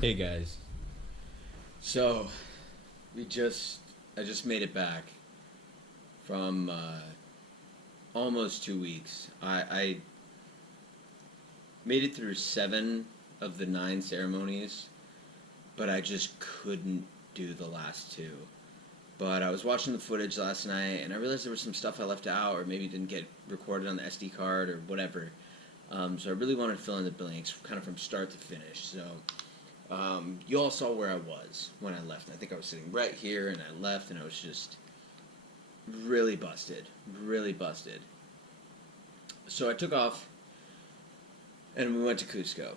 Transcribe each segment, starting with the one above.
Hey guys. So, I just made it back from almost 2 weeks. I made it through 7 of the 9 ceremonies, but I just couldn't do the last two. But I was watching the footage last night, and I realized there was some stuff I left out, or maybe didn't get recorded on the SD card, or whatever. So I really wanted to fill in the blanks, kind of from start to finish. So you all saw where I was when I left. I think I was sitting right here, and I left, and I was just really busted, really busted. So I took off, and we went to Cusco,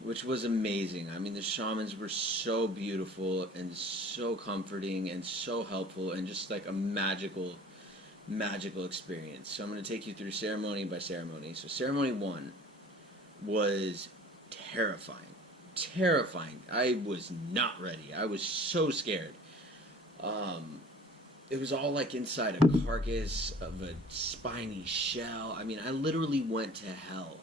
which was amazing. I mean, the shamans were so beautiful and so comforting and so helpful, and just like a magical experience. So I'm going to take you through ceremony by ceremony. So ceremony 1 was terrifying. Terrifying. I was not ready. I was so scared. It was all like inside a carcass of a spiny shell. I mean, I literally went to hell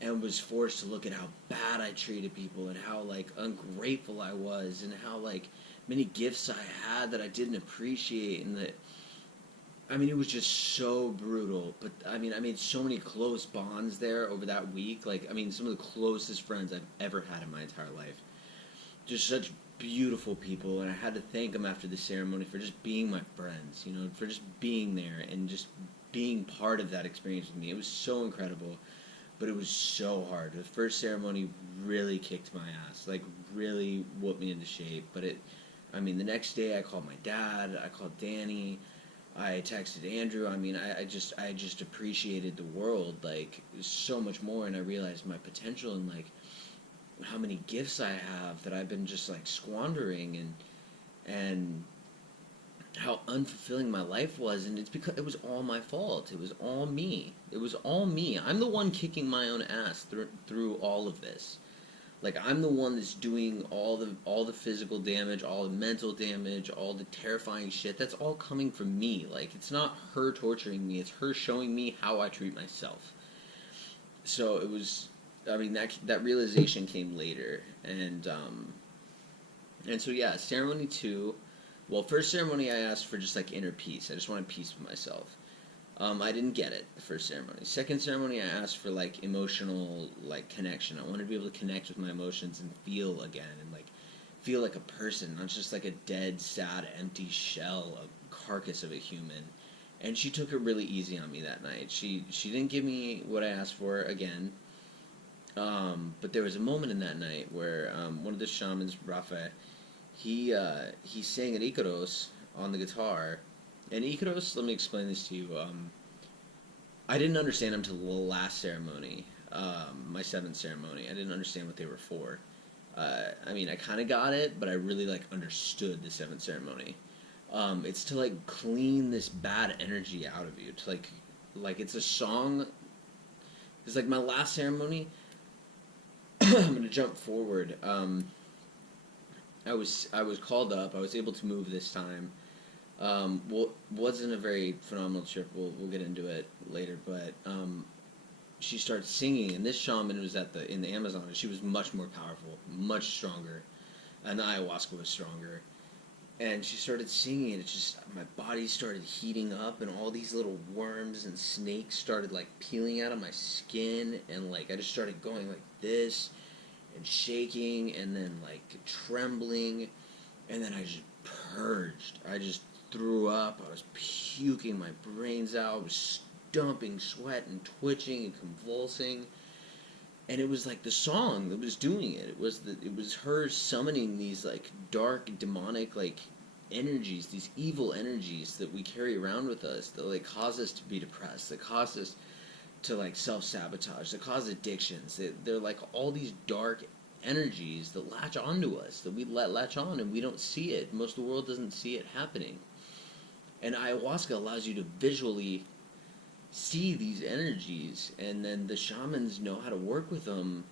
and was forced to look at how bad I treated people and how like ungrateful I was and how like many gifts I had that I didn't appreciate, and that I mean, it was just so brutal. But I mean, I made so many close bonds there over that week. Like, I mean, some of the closest friends I've ever had in my entire life. Just such beautiful people, and I had to thank them after the ceremony for just being my friends, you know, for just being there and just being part of that experience with me. It was so incredible, but it was so hard. The first ceremony really kicked my ass, like really whooped me into shape. But I mean, the next day I called my dad, I called Danny, I texted Andrew. I mean, I just appreciated the world like so much more, and I realized my potential and like how many gifts I have that I've been just like squandering, and how unfulfilling my life was, and it's because it was all my fault. It was all me. It was all me. I'm the one kicking my own ass through all of this. Like, I'm the one that's doing all the physical damage, all the mental damage, all the terrifying shit. That's all coming from me. Like, it's not her torturing me. It's her showing me how I treat myself. So it was. I mean, that realization came later, and so yeah, ceremony 2. Well, first ceremony I asked for just like inner peace. I just wanted peace with myself. I didn't get it the first ceremony. Second ceremony, I asked for like emotional like connection. I wanted to be able to connect with my emotions and feel again, and like feel like a person, not just like a dead, sad, empty shell, a carcass of a human. And she took it really easy on me that night. She didn't give me what I asked for again. But there was a moment in that night where one of the shamans, Rafa, he sang at Iquitos on the guitar. And Iquitos, let me explain this to you. I didn't understand them until the last ceremony, my 7th ceremony. I didn't understand what they were for. I mean, I kind of got it, but I really like understood the 7th ceremony. It's to like clean this bad energy out of you. To like it's a song. It's like my last ceremony. I'm gonna jump forward. I was called up. I was able to move this time. Well, wasn't a very phenomenal trip. We'll get into it later. But she started singing, and this shaman was in the Amazon, and she was much more powerful, much stronger, and the ayahuasca was stronger. And she started singing, and it just my body started heating up, and all these little worms and snakes started like peeling out of my skin, and like I just started going like this, and shaking, and then like trembling, and then I just purged. I just threw up. I was puking my brains out. I was dumping sweat and twitching and convulsing. And it was like the song that was doing it. It was her summoning these like dark demonic like energies, these evil energies that we carry around with us that like cause us to be depressed, that cause us to like self-sabotage, that cause addictions. They're like all these dark energies that latch onto us, that we latch on, and we don't see it. Most of the world doesn't see it happening. And ayahuasca allows you to visually see these energies, and then the shamans know how to work with them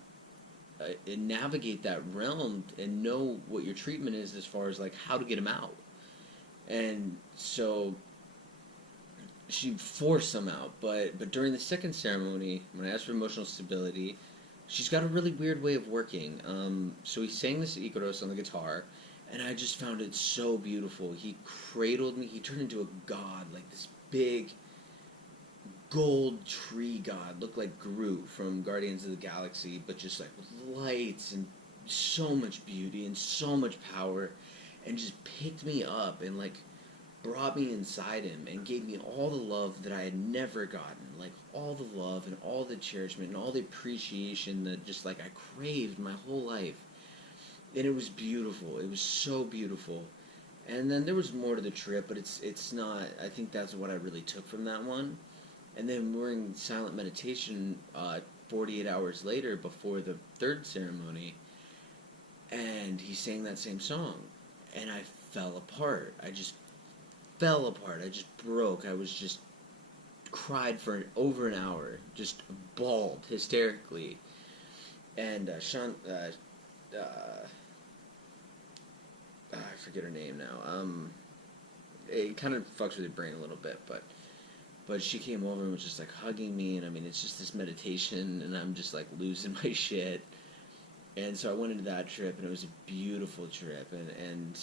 and navigate that realm and know what your treatment is as far as like how to get them out. And so she forced them out, but during the second ceremony, when I asked for emotional stability, she's got a really weird way of working. So he sang this Iquitos on the guitar, and I just found it so beautiful. He cradled me. He turned into a god, like this big gold tree god. Looked like Groot from Guardians of the Galaxy, but just like with lights and so much beauty and so much power, and just picked me up and like brought me inside him and gave me all the love that I had never gotten. Like all the love and all the cherishment and all the appreciation that just like I craved my whole life. And it was beautiful. It was so beautiful. And then there was more to the trip, but it's not. I think that's what I really took from that one. And then we're in silent meditation 48 hours later before the third ceremony, and he sang that same song, and I fell apart. I just fell apart. I just broke. I was just cried for over an hour, just bawled hysterically. And Sean, I forget her name now. It kind of fucks with your brain a little bit, but she came over and was just like hugging me, and I mean it's just this meditation, and I'm just like losing my shit. And so I went into that trip, and it was a beautiful trip, and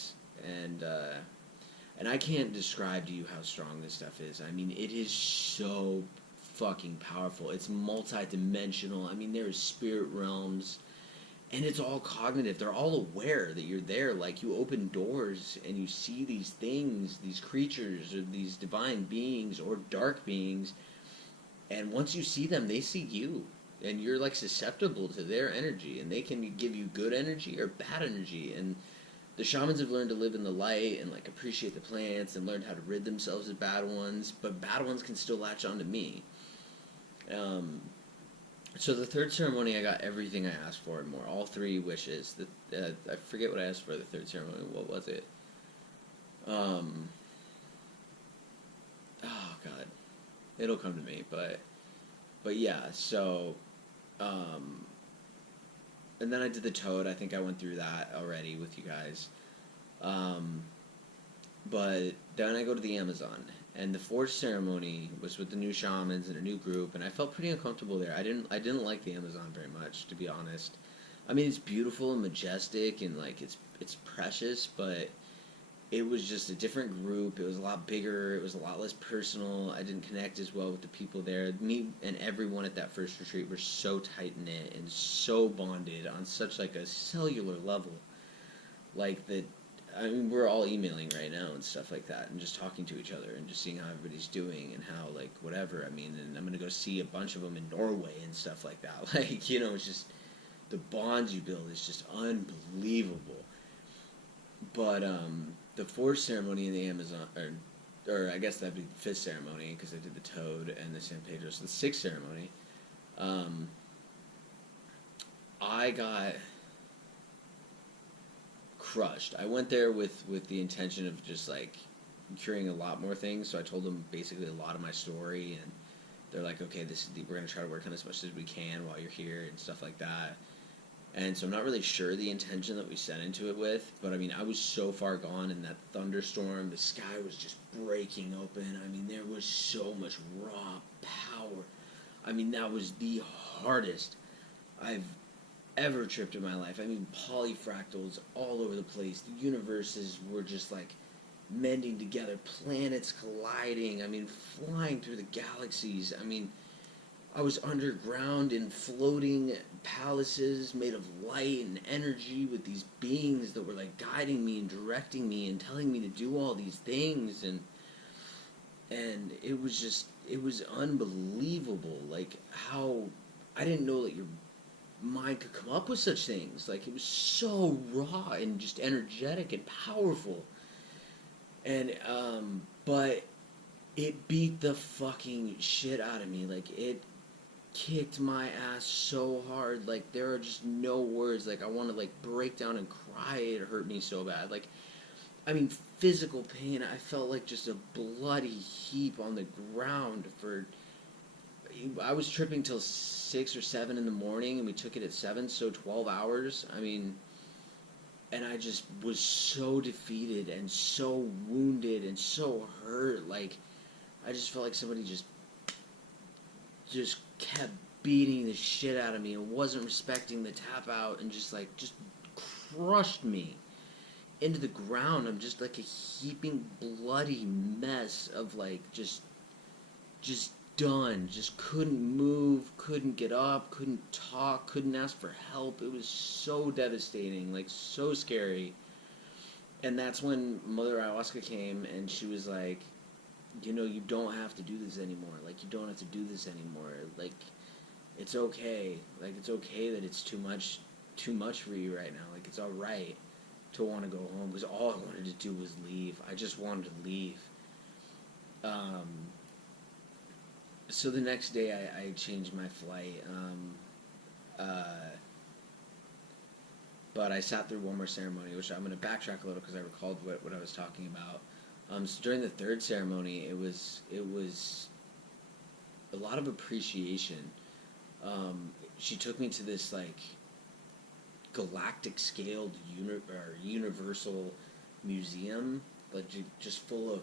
I can't describe to you how strong this stuff is. I mean, it is so fucking powerful. It's multi-dimensional. I mean, there is spirit realms, and it's all cognitive. They're all aware that you're there. Like, you open doors, and you see these things, these creatures, or these divine beings, or dark beings, and once you see them, they see you. And you're, like, susceptible to their energy, and they can give you good energy or bad energy, and the shamans have learned to live in the light and like appreciate the plants and learned how to rid themselves of bad ones, but bad ones can still latch onto me. So the third ceremony, I got everything I asked for and more, all three wishes. I forget what I asked for the third ceremony. What was it? Oh God, it'll come to me. But yeah. So, and then I did the toad. I think I went through that already with you guys. But then I go to the Amazon, and the fourth ceremony was with the new shamans and a new group, and I felt pretty uncomfortable there. I didn't like the Amazon very much, to be honest. I mean, it's beautiful and majestic, and like it's precious, but it was just a different group. It was a lot bigger. It was a lot less personal. I didn't connect as well with the people there. Me and everyone at that first retreat were so tight-knit and so bonded on such like a cellular level. Like that, I mean, we're all emailing right now and stuff like that and just talking to each other and just seeing how everybody's doing and how, like, whatever. I mean, and I'm going to go see a bunch of them in Norway and stuff like that. Like, you know, it's just, the bonds you build is just unbelievable. But, the fourth ceremony in the Amazon, or I guess that'd be the fifth ceremony because I did the toad and the San Pedro. So the sixth ceremony, I got crushed. I went there with the intention of just like curing a lot more things. So I told them basically a lot of my story, and they're like, okay, we're gonna try to work on as much as we can while you're here and stuff like that. And so I'm not really sure the intention that we set into it with, but I mean, I was so far gone in that thunderstorm. The sky was just breaking open. I mean, there was so much raw power. I mean, that was the hardest I've ever tripped in my life. I mean, polyfractals all over the place. The universes were just like mending together, planets colliding. I mean, flying through the galaxies. I mean, I was underground in floating palaces made of light and energy with these beings that were like guiding me and directing me and telling me to do all these things, and it was unbelievable, like how I didn't know that your mind could come up with such things. Like, it was so raw and just energetic and powerful. And but it beat the fucking shit out of me. Like, it kicked my ass so hard. Like, there are just no words. Like, I want to like break down and cry. It hurt me so bad. Like, I mean, physical pain. I felt like just a bloody heap on the ground for. I was tripping till 6 or 7 in the morning, and we took it at 7, so 12 hours. I mean, and I just was so defeated and so wounded and so hurt. Like, I just felt like somebody just kept beating the shit out of me and wasn't respecting the tap out and just crushed me into the ground. I'm just like a heaping bloody mess of like just done. Just couldn't move, couldn't get up, couldn't talk, couldn't ask for help. It was so devastating, like so scary. And that's when Mother Ayahuasca came and she was like, you know, you don't have to do this anymore. Like, you don't have to do this anymore. Like, it's okay. Like, it's okay that it's too much for you right now. Like, it's alright to want to go home. Because all I wanted to do was leave. I just wanted to leave. So the next day I changed my flight. But I sat through one more ceremony, which I'm going to backtrack a little because I recalled what I was talking about. So during the third ceremony, it was a lot of appreciation. She took me to this like galactic scaled universal museum, but just full of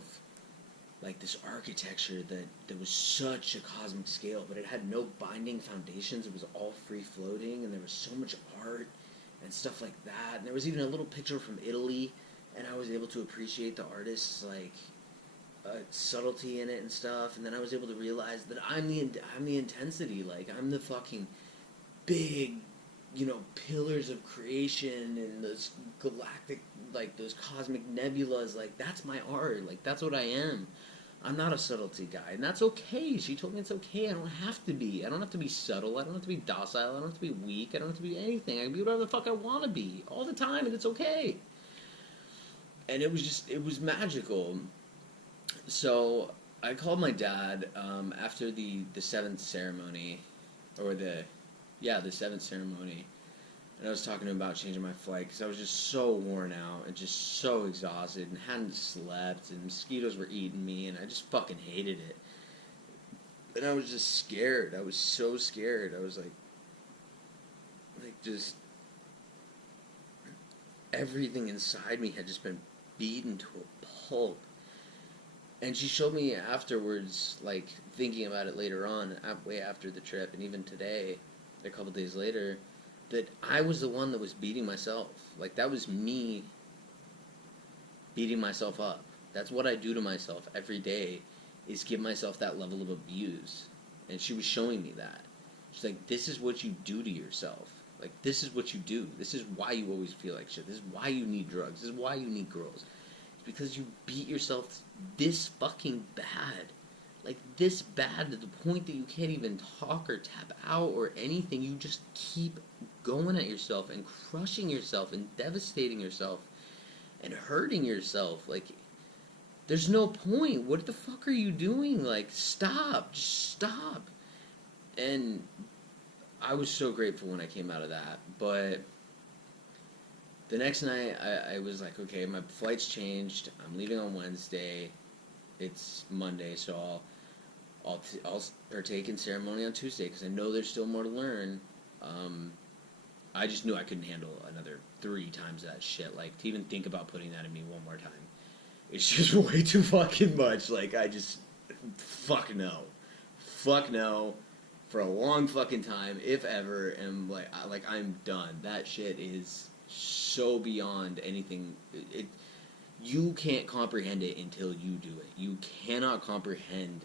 like this architecture that was such a cosmic scale, but it had no binding foundations. It was all free floating, and there was so much art and stuff like that. And there was even a little picture from Italy, and I was able to appreciate the artist's like subtlety in it and stuff. And then I was able to realize that I'm the intensity. Like, I'm the fucking big, you know, pillars of creation and those galactic, like those cosmic nebulas. Like, that's my art. Like, that's what I am. I'm not a subtlety guy, and that's okay. She told me it's okay. I don't have to be. I don't have to be subtle. I don't have to be docile. I don't have to be weak. I don't have to be anything. I can be whatever the fuck I want to be all the time, and it's okay. And it was magical. So I called my dad after the seventh ceremony, or the seventh ceremony, and I was talking to him about changing my flight because I was just so worn out and just so exhausted and hadn't slept, and mosquitoes were eating me, and I just fucking hated it. And I was just scared. I was so scared. I was like just everything inside me had just been beaten to a pulp. And she showed me afterwards, like thinking about it later on, way after the trip, and even today, a couple days later, that I was the one that was beating myself. Like, that was me beating myself up. That's what I do to myself every day, is give myself that level of abuse. And she was showing me that. She's like, this is what you do to yourself. Like, this is what you do. This is why you always feel like shit. This is why you need drugs. This is why you need girls. It's because you beat yourself this fucking bad. Like, this bad to the point that you can't even talk or tap out or anything. You just keep going at yourself and crushing yourself and devastating yourself and hurting yourself. Like, there's no point. What the fuck are you doing? Like, stop. Just stop. And I was so grateful when I came out of that. But the next night, I was like, okay, my flight's changed. I'm leaving on Wednesday. It's Monday, so I'll partake in ceremony on Tuesday because I know there's still more to learn. I just knew I couldn't handle another 3 times that shit. Like, to even think about putting that in me one more time, it's just way too fucking much. Like, I just, fuck no, for a long fucking time, if ever. And like I'm done. That shit is so beyond anything. You can't comprehend it until you do it. You cannot comprehend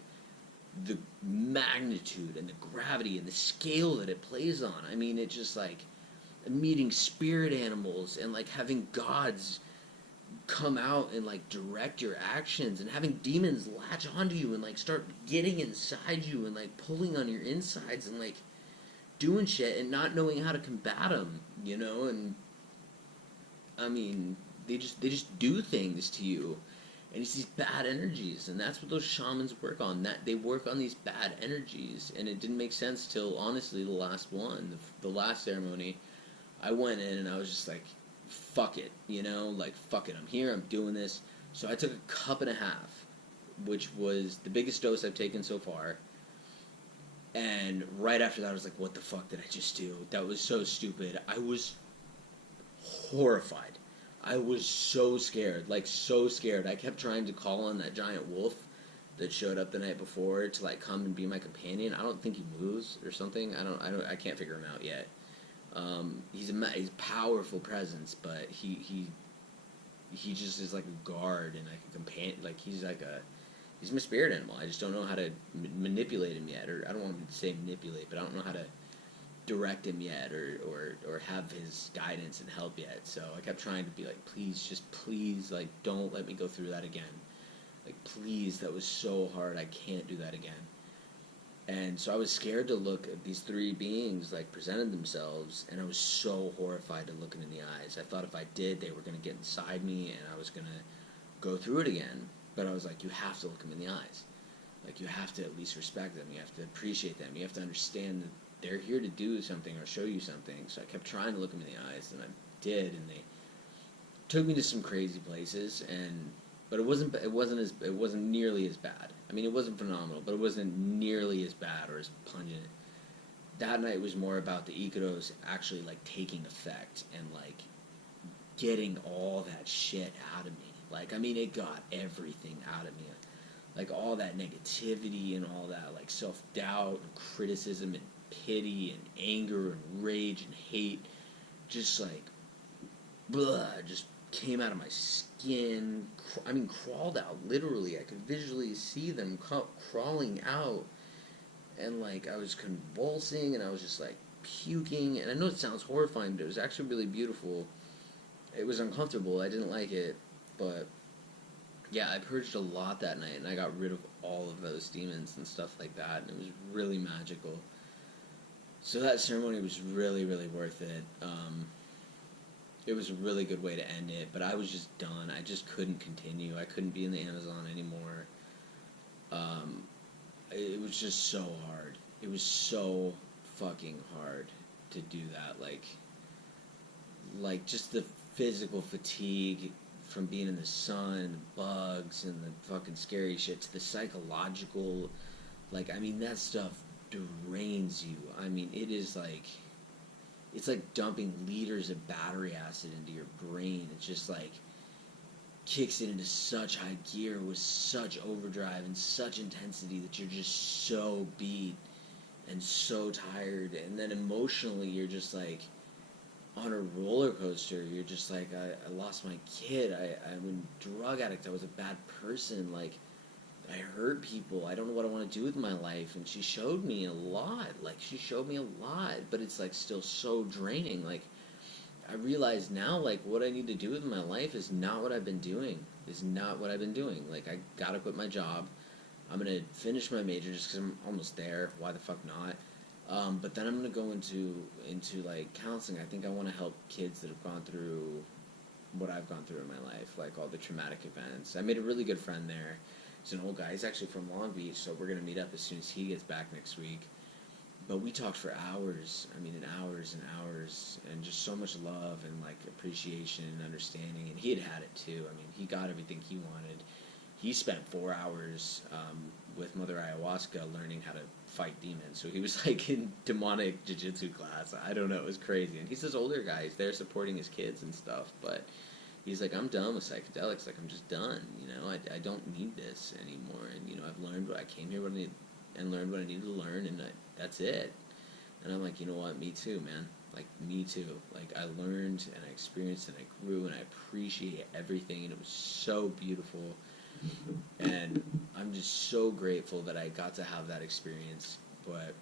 the magnitude and the gravity and the scale that it plays on. I mean, it's just like meeting spirit animals and like having gods come out and like direct your actions, and having demons latch onto you and like start getting inside you and like pulling on your insides and like doing shit and not knowing how to combat them, you know. And I mean, they just do things to you, and it's these bad energies, and that's what those shamans work on. That they work on these bad energies. And it didn't make sense till honestly the last one, the last ceremony. I went in and I was just like, fuck it, you know, like fuck it, I'm here, I'm doing this. So I took a cup and a half, which was the biggest dose I've taken so far. And right after that I was like, what the fuck did I just do? That was so stupid. I was horrified. I was so scared, like so scared. I kept trying to call on that giant wolf that showed up the night before to like come and be my companion. I don't think he moves or something. I can't figure him out yet. He's a powerful presence, but he just is like a guard and like a companion. Like he's my spirit animal. I just don't know how to manipulate him yet, or I don't want to say manipulate, but I don't know how to direct him yet, or have his guidance and help yet. So I kept trying to be like, please, like, don't let me go through that again. Like, please, that was so hard. I can't do that again. And so I was scared to look at these three beings, like, presented themselves, and I was so horrified to look them in the eyes. I thought if I did, they were going to get inside me, and I was going to go through it again. But I was like, you have to look them in the eyes. Like, you have to at least respect them. You have to appreciate them. You have to understand that they're here to do something or show you something. So I kept trying to look them in the eyes, and I did, and they took me to some crazy places, but it wasn't nearly as bad. I mean, it wasn't phenomenal, but it wasn't nearly as bad or as pungent. That night was more about the Iquitos actually like taking effect and like getting all that shit out of me. Like, I mean, it got everything out of me. Like all that negativity and all that like self-doubt and criticism and pity and anger and rage and hate, just like, blah, just came out of my skin. I mean, crawled out, literally. I could visually see them crawling out, and like I was convulsing, and I was just like puking, and I know it sounds horrifying, but it was actually really beautiful. It was uncomfortable, I didn't like it, but yeah, I purged a lot that night, and I got rid of all of those demons and stuff like that, and it was really magical. So that ceremony was really, really worth it. It was a really good way to end it, but I was just done. I just couldn't continue. I couldn't be in the Amazon anymore. It was just so hard. It was so fucking hard to do that. Like just the physical fatigue from being in the sun, and the bugs, and the fucking scary shit, to the psychological, like, I mean, that stuff drains you. I mean, it's like dumping liters of battery acid into your brain. It's just like kicks it into such high gear with such overdrive and such intensity that you're just so beat and so tired, and then emotionally you're just like on a roller coaster. You're just like, I lost my kid, I'm a drug addict, I was a bad person, like I hurt people, I don't know what I want to do with my life. And she showed me a lot, but it's like still so draining. Like, I realize now, like, what I need to do with my life is not what I've been doing. Like, I gotta quit my job. I'm gonna finish my major just because I'm almost there. Why the fuck not? But then I'm gonna go into like counseling. I think I want to help kids that have gone through what I've gone through in my life, like all the traumatic events. I made a really good friend there. He's an old guy. He's actually from Long Beach, so we're gonna meet up as soon as he gets back next week. But we talked for hours. I mean, hours and hours, and just so much love and like appreciation and understanding. And he had it too. I mean, he got everything he wanted. He spent 4 hours with Mother Ayahuasca learning how to fight demons. So he was like in demonic jiu-jitsu class. I don't know. It was crazy. And he's this older guy. He's there supporting his kids and stuff. But he's like, I'm done with psychedelics. Like, I'm just done. You know, I don't need this anymore. And, you know, I've learned what I came here and learned what I needed to learn. And that's it. And I'm like, you know what? Me too, man. Like, me too. Like, I learned and I experienced and I grew and I appreciate everything. And it was so beautiful. And I'm just so grateful that I got to have that experience. But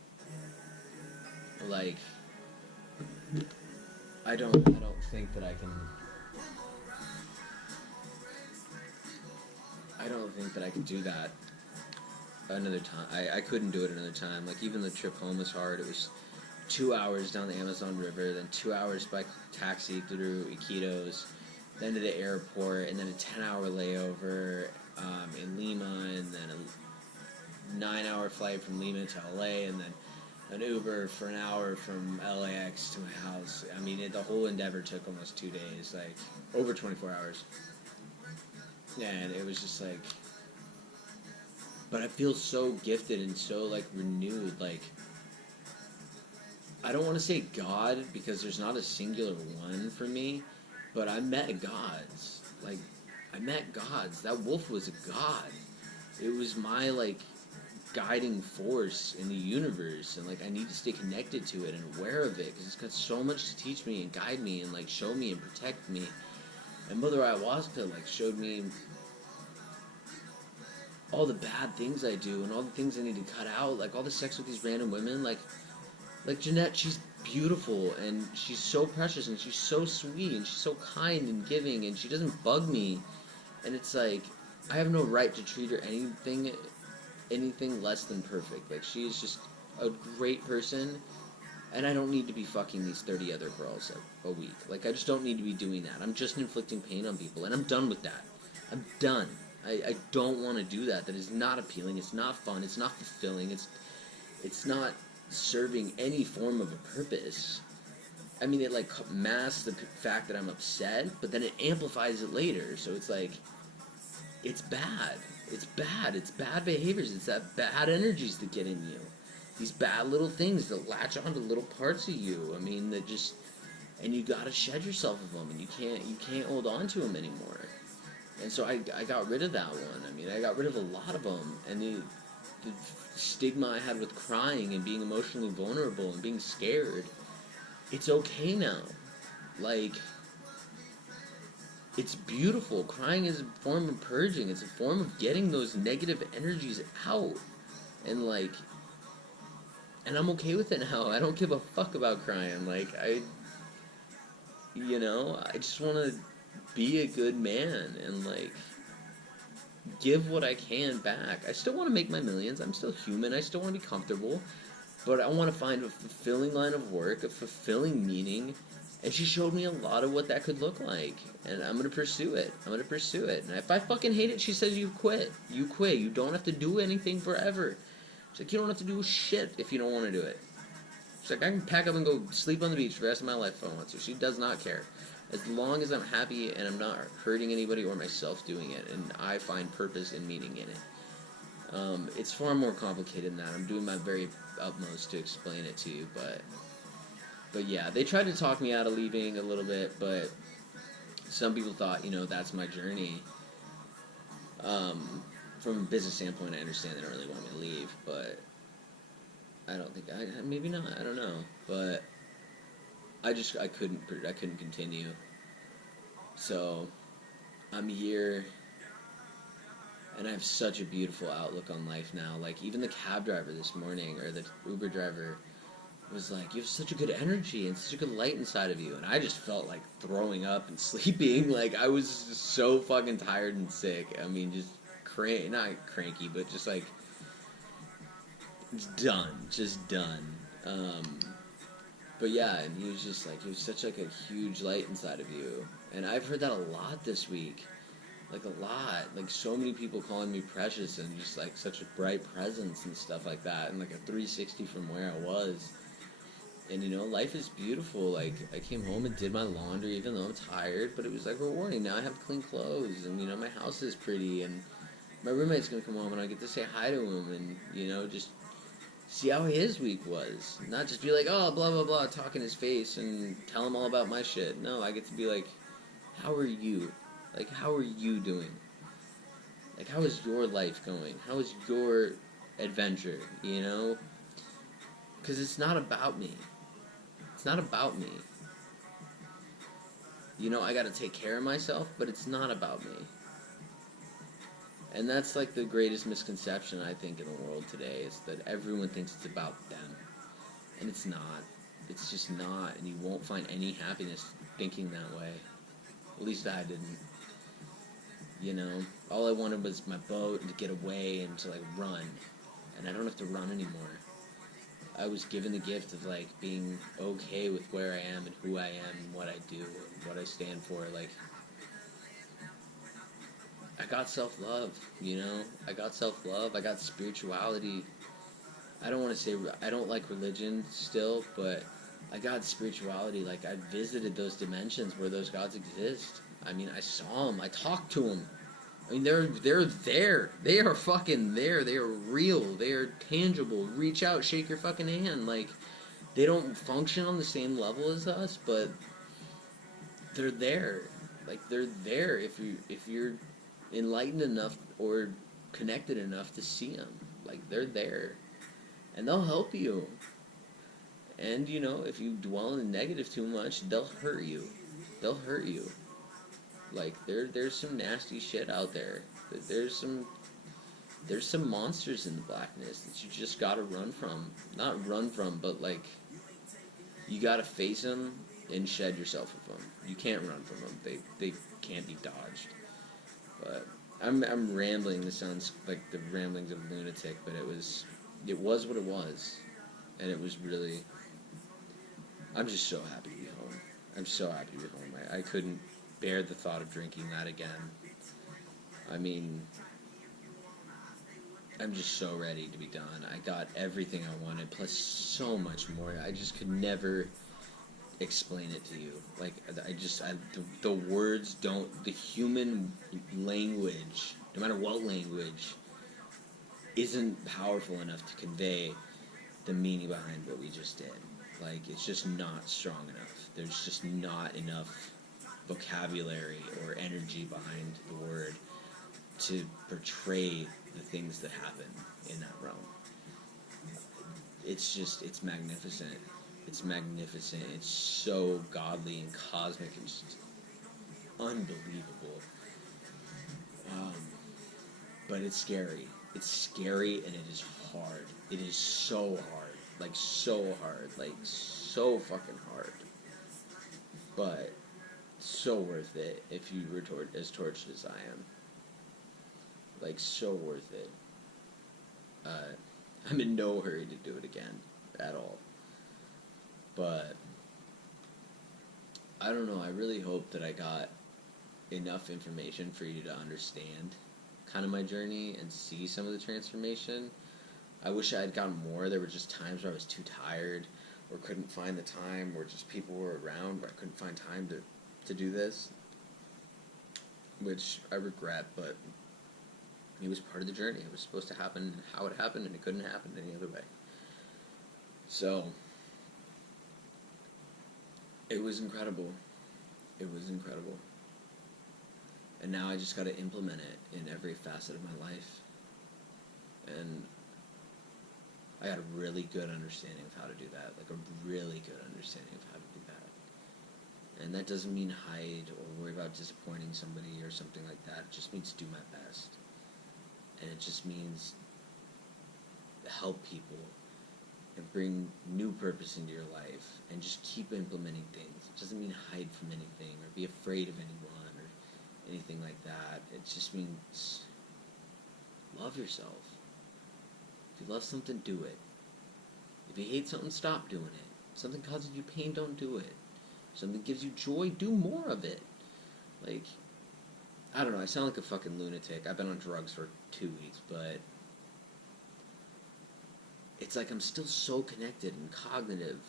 like, I don't think that I can do that another time. I couldn't do it another time. Like, even the trip home was hard. It was 2 hours down the Amazon River, then 2 hours by taxi through Iquitos, then to the airport, and then a 10-hour layover in Lima, and then a 9-hour flight from Lima to LA, and then an Uber for an hour from LAX to my house. I mean, the whole endeavor took almost 2 days, like over 24 hours. And it was just like, but I feel so gifted and so like renewed. Like, I don't want to say God, because there's not a singular one for me, but I met gods. Like, I met gods. That wolf was a god. It was my, like, guiding force in the universe, and, like, I need to stay connected to it and aware of it, because it's got so much to teach me and guide me and, like, show me and protect me. And Mother Ayahuasca, like, showed me all the bad things I do and all the things I need to cut out, like, all the sex with these random women, like Jeanette, she's beautiful, and she's so precious, and she's so sweet, and she's so kind and giving, and she doesn't bug me, and it's like, I have no right to treat her anything less than perfect. Like, she is just a great person, and I don't need to be fucking these 30 other girls a week. Like, I just don't need to be doing that. I'm just inflicting pain on people, and I'm done with that. I'm done. I don't want to do that. That is not appealing. It's not fun. It's not fulfilling. It's not serving any form of a purpose. I mean, it, like, masks the fact that I'm upset, but then it amplifies it later. So it's like, it's bad. It's bad. It's bad behaviors. It's that bad energies that get in you. These bad little things that latch onto little parts of you. I mean, that just, and you gotta shed yourself of them, and you can't hold on to them anymore. And so I got rid of that one. I mean, I got rid of a lot of them, and the stigma I had with crying and being emotionally vulnerable and being scared, it's okay now. Like, it's beautiful. Crying is a form of purging. It's a form of getting those negative energies out. And, like, and I'm okay with it now. I don't give a fuck about crying. Like, I just want to be a good man and, like, give what I can back. I still want to make my millions. I'm still human. I still want to be comfortable. But I want to find a fulfilling line of work, a fulfilling meaning. And she showed me a lot of what that could look like. And I'm going to pursue it. I'm going to pursue it. And if I fucking hate it, she says, you quit. You quit. You don't have to do anything forever. She's like, you don't have to do shit if you don't want to do it. She's like, I can pack up and go sleep on the beach for the rest of my life if I want to. She does not care. As long as I'm happy and I'm not hurting anybody or myself doing it, and I find purpose and meaning in it. It's far more complicated than that. I'm doing my very utmost to explain it to you, but yeah, they tried to talk me out of leaving a little bit, but some people thought, that's my journey. From a business standpoint, I understand they don't really want me to leave, but I don't think maybe not. I don't know, but I couldn't continue. So I'm here, and I have such a beautiful outlook on life now. Like, even the cab driver this morning, or the Uber driver, was like, you have such a good energy and such a good light inside of you. And I just felt like throwing up and sleeping. Like, I was just so fucking tired and sick. I mean, just not cranky, but just like, it's done. Just done. But yeah, and he was just like, he was such like a huge light inside of you. And I've heard that a lot this week. Like, a lot. Like, so many people calling me precious and just like such a bright presence and stuff like that. And like a 360 from where I was. And, life is beautiful. Like, I came home and did my laundry, even though I'm tired, but it was, like, rewarding. Now I have clean clothes, and, my house is pretty, and my roommate's gonna come home, and I get to say hi to him, and, just see how his week was. Not just be like, oh, blah, blah, blah, talk in his face and tell him all about my shit. No, I get to be like, how are you? Like, how are you doing? Like, how is your life going? How is your adventure, Because it's not about me. It's not about me. I gotta take care of myself, but it's not about me. And that's like the greatest misconception, I think, in the world today, is that everyone thinks it's about them. And it's not. It's just not, and you won't find any happiness thinking that way. At least I didn't. All I wanted was my boat and to get away and to, like, run. And I don't have to run anymore. I was given the gift of, like, being okay with where I am and who I am and what I do and what I stand for. Like, I got self-love, I got self-love, I got spirituality. I don't want to say, I don't like religion still, but I got spirituality. Like, I visited those dimensions where those gods exist. I mean, I saw them, I talked to them. I mean, they're there. They are fucking there. They are real. They are tangible. Reach out, shake your fucking hand. Like, they don't function on the same level as us, but they're there. Like, they're there if you're enlightened enough or connected enough to see them. Like, they're there. And they'll help you. And, you know, if you dwell in the negative too much, they'll hurt you. They'll hurt you. Like, there's some nasty shit out there. There's some monsters in the blackness that you just gotta run from. Not run from, but, like, you gotta face them and shed yourself with them. You can't run from them. They can't be dodged. But I'm rambling. This sounds like the ramblings of a lunatic, but it was what it was. And it was really... I'm just so happy to be home. I'm so happy to be home. I couldn't bear the thought of drinking that again. I mean, I'm just so ready to be done. I got everything I wanted, plus so much more. I just could never explain it to you. Like, the words don't... The human language, no matter what language, isn't powerful enough to convey the meaning behind what we just did. Like, it's just not strong enough. There's just not enough vocabulary or energy behind the word to portray the things that happen in that realm. It's magnificent. It's magnificent. It's so godly and cosmic and just unbelievable. But it's scary. It's scary and it is hard. It is so hard. Like, so hard. Like, so fucking hard. But so worth it if you were as tortured as I am. Like, so worth it. I'm in no hurry to do it again. At all. But I don't know. I really hope that I got enough information for you to understand kind of my journey and see some of the transformation. I wish I had gotten more. There were just times where I was too tired or couldn't find the time, or just people were around where I couldn't find time to do this, which I regret, but it was part of the journey. It was supposed to happen how it happened, and it couldn't happen any other way. So it was incredible. It was incredible. And now I just got to implement it in every facet of my life. And I got a really good understanding of how to do that. Like, a really good understanding of how to do that. And that doesn't mean hide or worry about disappointing somebody or something like that. It just means do my best. And it just means help people and bring new purpose into your life and just keep implementing things. It doesn't mean hide from anything or be afraid of anyone or anything like that. It just means love yourself. If you love something, do it. If you hate something, stop doing it. If something causes you pain, don't do it. If something gives you joy, do more of it. Like, I don't know, I sound like a fucking lunatic. I've been on drugs for 2 weeks, but it's like I'm still so connected and cognitive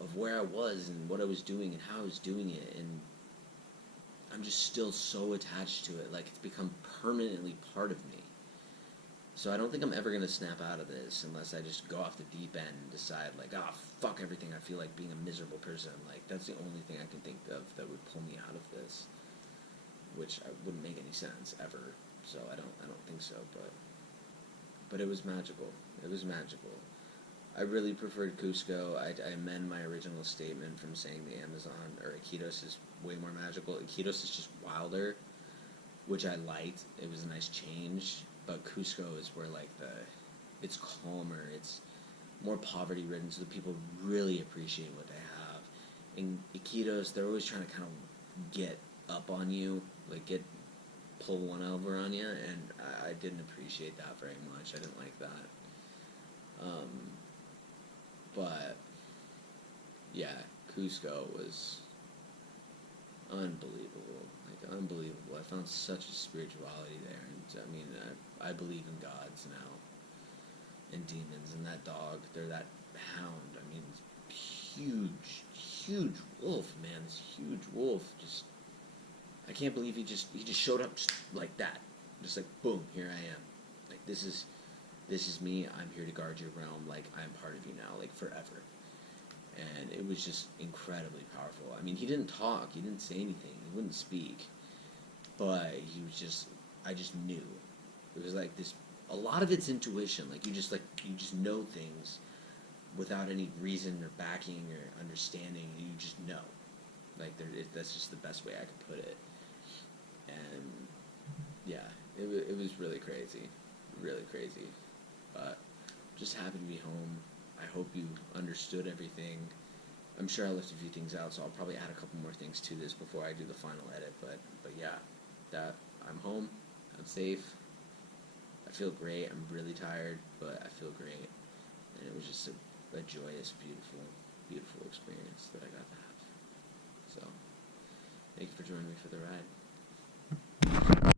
of where I was and what I was doing and how I was doing it, and I'm just still so attached to it. Like, it's become permanently part of me. So I don't think I'm ever going to snap out of this unless I just go off the deep end and decide, like, fuck everything. I feel like being a miserable person. Like, that's the only thing I can think of that would pull me out of this, which wouldn't make any sense ever. So I don't think so. But it was magical. It was magical. I really preferred Cusco. I amend my original statement from saying the Amazon or Iquitos is way more magical. Iquitos is just wilder, which I liked. It was a nice change. But Cusco is where, like, it's calmer, it's more poverty-ridden, so the people really appreciate what they have. In Iquitos, they're always trying to kind of get up on you, like, pull one over on you, and I didn't appreciate that very much. I didn't like that. But, yeah, Cusco was unbelievable. Like, unbelievable. I found such a spirituality there, and I mean, I believe in gods now, and demons, and that dog, they're that hound. I mean, huge wolf, man, this huge wolf, just, I can't believe he just showed up just like that, just like, boom, here I am, like, this is me, I'm here to guard your realm, like, I'm part of you now, like, forever. And it was just incredibly powerful. I mean, he didn't talk, he didn't say anything, he wouldn't speak, but he was just, I just knew. It was like this. A lot of it's intuition. You just know things without any reason or backing or understanding. You just know. That's just the best way I could put it. And yeah, it was really crazy, really crazy. But just happy to be home. I hope you understood everything. I'm sure I left a few things out, so I'll probably add a couple more things to this before I do the final edit. But yeah, that I'm home. I'm safe. I feel great. I'm really tired, but I feel great. And it was just a joyous, beautiful, beautiful experience that I got to have. So, thank you for joining me for the ride.